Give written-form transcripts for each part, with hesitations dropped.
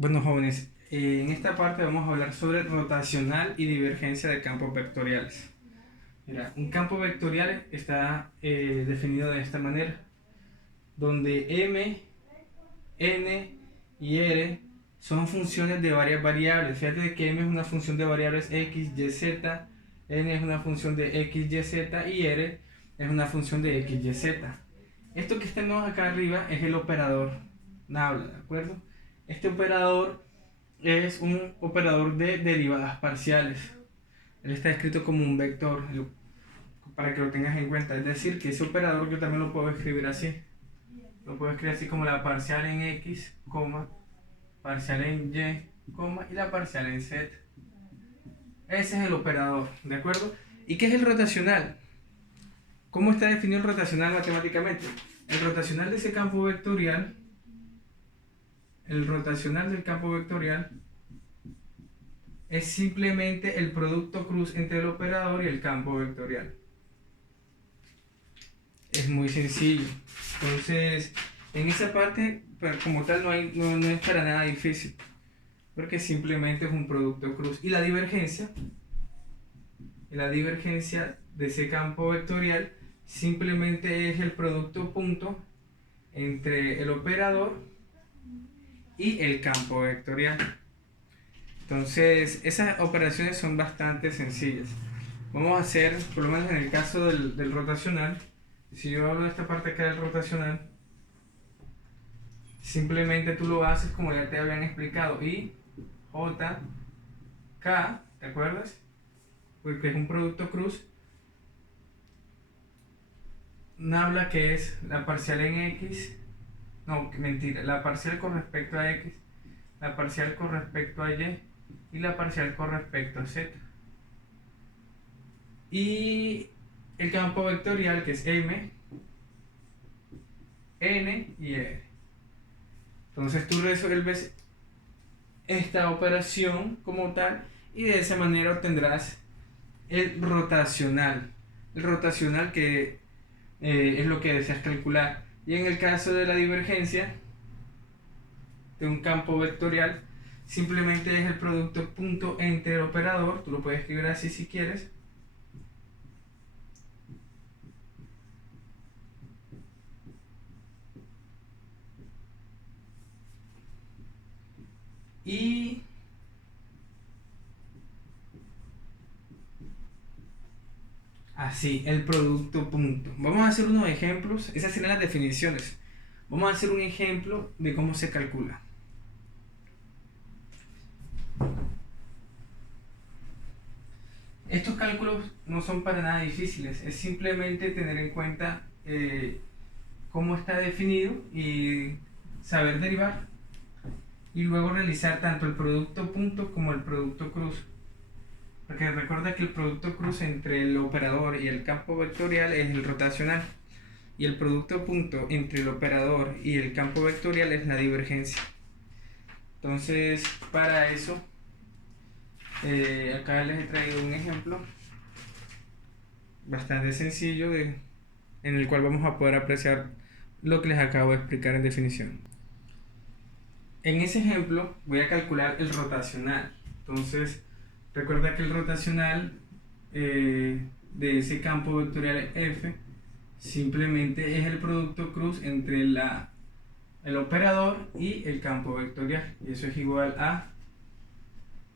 Bueno, jóvenes, en esta parte vamos a hablar sobre rotacional y divergencia de campos vectoriales. Mira, un campo vectorial está definido de esta manera, donde m, n y r son funciones de varias variables. Fíjate que m es una función de variables x, y, z, n es una función de x, y, z y r es una función de x, y, z. Esto que tenemos acá arriba es el operador nabla, ¿de acuerdo? Este operador es un operador de derivadas parciales. Él está escrito como un vector, para que lo tengas en cuenta. Es decir, que ese operador yo también lo puedo escribir así. Lo puedo escribir así como la parcial en x, parcial en y, y la parcial en z. Ese es el operador, ¿de acuerdo? ¿Y qué es el rotacional? ¿Cómo está definido el rotacional matemáticamente? El rotacional de ese campo vectorial, el rotacional del campo vectorial es simplemente el producto cruz entre el operador y el campo vectorial. Es muy sencillo. Entonces, en esa parte, como tal, no es para nada difícil, porque simplemente es un producto cruz. Y la divergencia de ese campo vectorial simplemente es el producto punto entre el operador y el campo vectorial. Entonces, esas operaciones son bastante sencillas. Vamos a hacer, por lo menos en el caso del rotacional, si yo hablo de esta parte acá del rotacional, simplemente tú lo haces como ya te habían explicado, I, J, K, ¿te acuerdas? Porque es un producto cruz. Nabla, que es la parcial en X, no, mentira, la parcial con respecto a X, la parcial con respecto a y la parcial con respecto a Z. Y el campo vectorial, que es M, N y R. Entonces tú resuelves esta operación como tal y de esa manera obtendrás el rotacional. El rotacional que es lo que deseas calcular. Y en el caso de la divergencia de un campo vectorial, simplemente es el producto punto entre el operador. Tú lo puedes escribir así si quieres. Y así, el producto punto. Vamos a hacer unos ejemplos. Esas serán las definiciones. Vamos a hacer un ejemplo de cómo se calcula. Estos cálculos no son para nada difíciles. Es simplemente tener en cuenta cómo está definido y saber derivar. Y luego realizar tanto el producto punto como el producto cruz. Porque recuerda que el producto cruz entre el operador y el campo vectorial es el rotacional. Y el producto punto entre el operador y el campo vectorial es la divergencia. Entonces, para eso, acá les he traído un ejemplo bastante sencillo en el cual vamos a poder apreciar lo que les acabo de explicar en definición. En ese ejemplo voy a calcular el rotacional. Entonces, recuerda que el rotacional de ese campo vectorial F simplemente es el producto cruz entre el operador y el campo vectorial. Y eso es igual a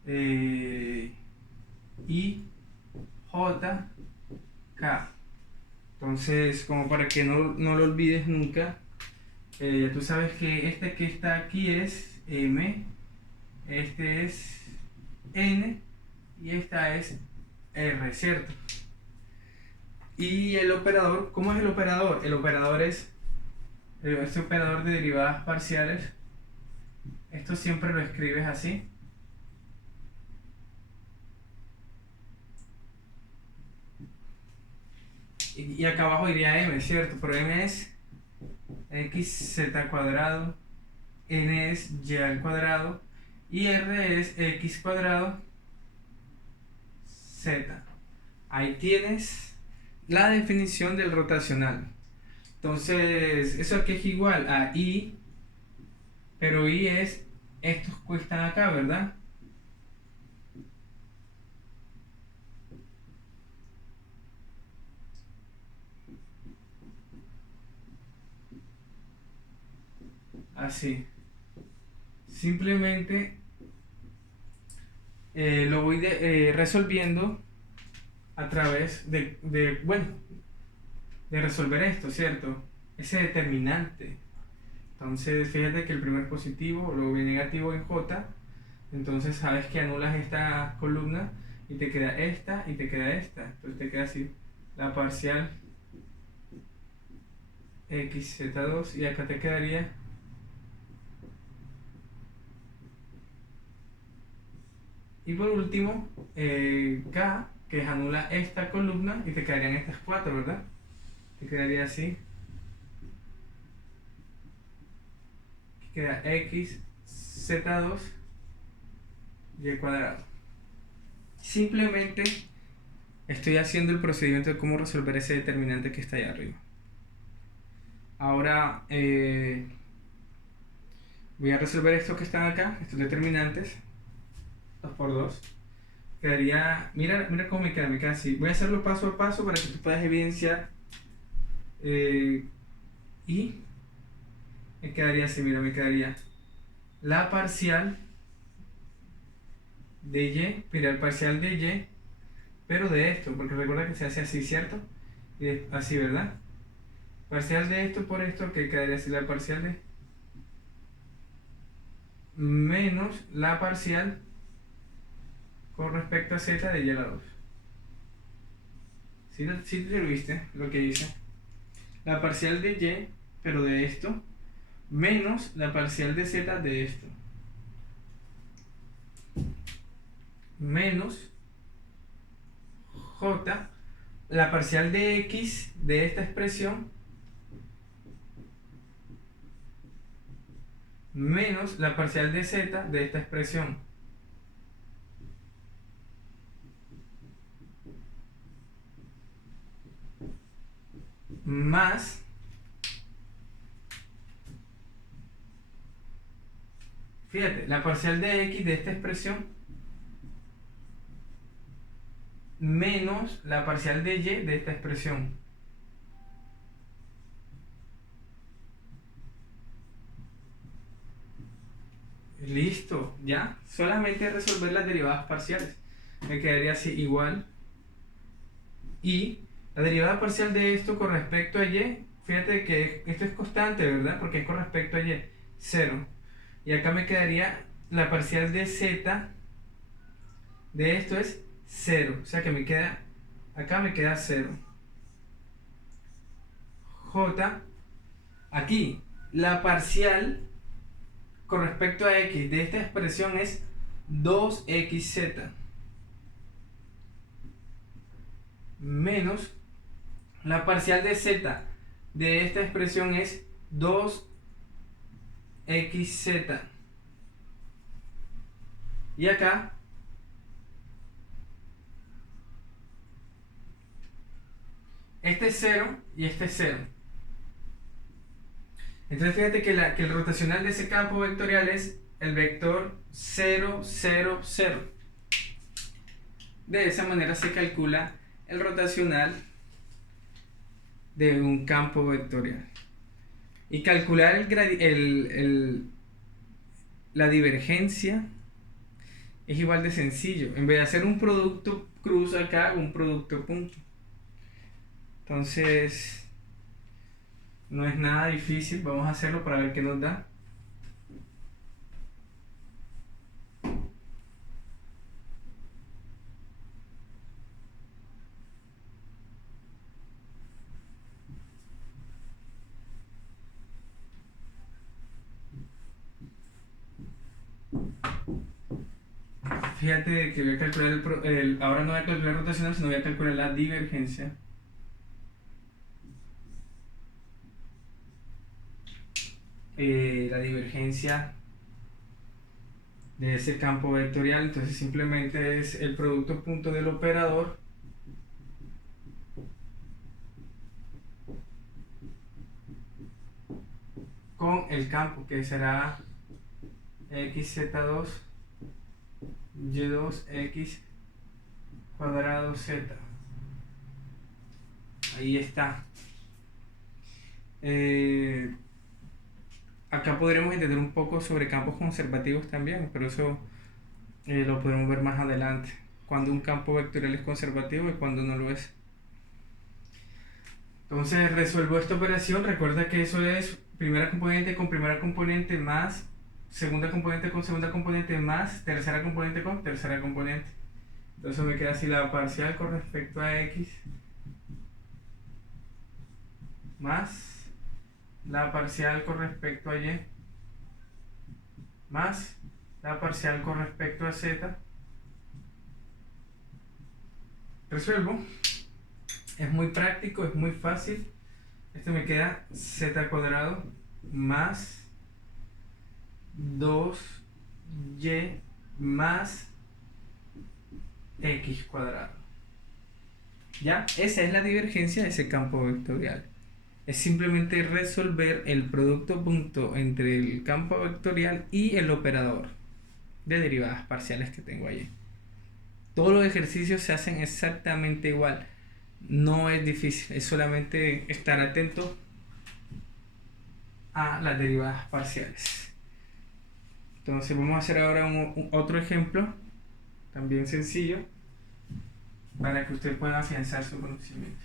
I, J, K. Entonces, como para que no lo olvides nunca, tú sabes que este que está aquí es M, este es N y esta es R, ¿cierto? Y el operador, ¿cómo es el operador? El operador es este operador de derivadas parciales. Esto siempre lo escribes así. Y acá abajo iría M, ¿cierto? Pero M es xz cuadrado, n es y al cuadrado y r es x cuadrado z. Ahí tienes la definición del rotacional. Entonces, eso aquí es igual a I, pero I es estos están acá, ¿verdad? Así. Simplemente lo voy resolviendo a través bueno, de resolver esto, ¿cierto? Ese determinante. Entonces, fíjate que el primer positivo, luego viene negativo en J. Entonces, sabes que anulas esta columna y te queda esta y te queda esta. Entonces, te queda así la parcial xz2 y acá te quedaría y por último k, que es anula esta columna y te quedarían estas cuatro, ¿verdad? Te quedaría así, queda x z2 y cuadrado. Simplemente estoy haciendo el procedimiento de cómo resolver ese determinante que está ahí arriba. Ahora voy a resolver estos que están acá, estos determinantes, 2 por 2. Quedaría, mira cómo me queda así. Voy a hacerlo paso a paso para que tú puedas evidenciar. Y me quedaría así, mira, me quedaría la parcial de y, mira, el parcial de y, pero de esto, porque recuerda que se hace así, ¿cierto? Y así, ¿verdad? Parcial de esto por esto, que quedaría así la parcial de menos la parcial con respecto a z de y a la 2. ¿Sí te lo viste lo que hice? La parcial de y, pero de esto, menos la parcial de z de esto. Menos j, la parcial de x de esta expresión, menos la parcial de z de esta expresión. Más fíjate, la parcial de x de esta expresión menos la parcial de y de esta expresión. Listo, ya. Solamente resolver las derivadas parciales. Me quedaría así igual. Y la derivada parcial de esto con respecto a y, fíjate que esto es constante, ¿verdad? Porque es con respecto a y, 0. Y acá me quedaría la parcial de z de esto es 0. O sea que me queda, acá me queda 0. J, aquí, la parcial con respecto a x de esta expresión es 2xz menos la parcial de z de esta expresión es 2xz. Y acá este es 0 y este es 0. Entonces fíjate que el rotacional de ese campo vectorial es el vector 0, 0, 0. De esa manera se calcula el rotacional de un campo vectorial. Y calcular la divergencia es igual de sencillo. En vez de hacer un producto cruz acá, un producto punto. Entonces, no es nada difícil. Vamos a hacerlo para ver qué nos da. Fíjate que voy a calcular ahora no voy a calcular rotacional, sino voy a calcular la divergencia. La divergencia de ese campo vectorial, entonces simplemente es el producto punto del operador con el campo, que será xz2 y2x cuadrado z. Ahí está. Acá podremos entender un poco sobre campos conservativos también, pero eso lo podremos ver más adelante, cuando un campo vectorial es conservativo y cuando no lo es. Entonces resuelvo esta operación. Recuerda que eso es primera componente con primera componente más segunda componente con segunda componente más tercera componente con tercera componente. Entonces me queda así la parcial con respecto a x más la parcial con respecto a y más la parcial con respecto a z. Resuelvo. Es muy práctico, es muy fácil. Esto me queda z cuadrado más 2y más x cuadrado. ¿Ya? Esa es la divergencia de ese campo vectorial. Es simplemente resolver el producto punto entre el campo vectorial y el operador de derivadas parciales que tengo allí. Todos los ejercicios se hacen exactamente igual. No es difícil, es solamente estar atento a las derivadas parciales. Entonces vamos a hacer ahora otro ejemplo, también sencillo, para que usted pueda afianzar su conocimiento.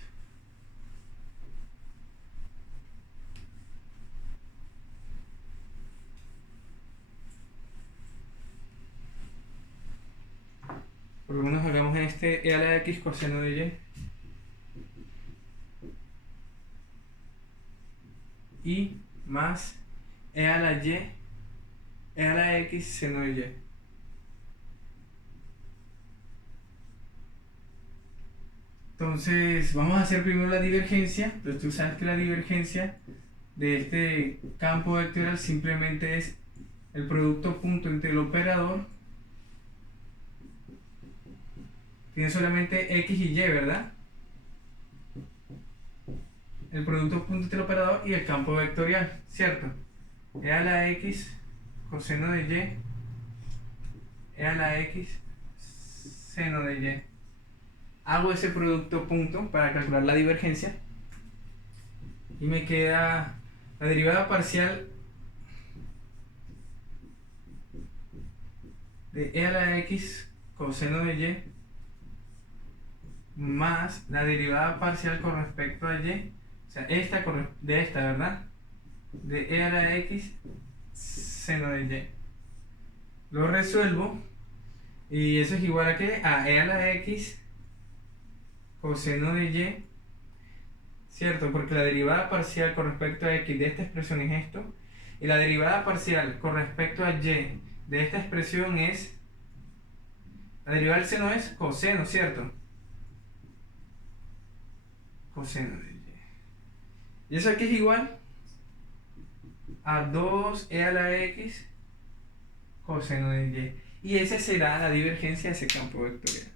Por lo menos hagamos en este e a la x coseno de y más e a la x seno de y. Entonces vamos a hacer primero la divergencia. Pero tú sabes que la divergencia de este campo vectorial simplemente es el producto punto entre el operador. Tiene solamente x y y, ¿verdad? El producto punto entre el operador y el campo vectorial, ¿cierto? E a la x coseno de y, e a la x seno de y. Hago ese producto punto para calcular la divergencia y me queda la derivada parcial de e a la x coseno de y más la derivada parcial con respecto a y, o sea, de esta, ¿verdad? De e a la x seno de y. Lo resuelvo y eso es igual a ¿qué? A e a la x coseno de y, ¿cierto? Porque la derivada parcial con respecto a x de esta expresión es esto, y la derivada parcial con respecto a y de esta expresión es, la derivada del seno es coseno, ¿cierto? Coseno de y. Y eso aquí es igual a 2e a la x coseno de y. Y esa será la divergencia de ese campo vectorial.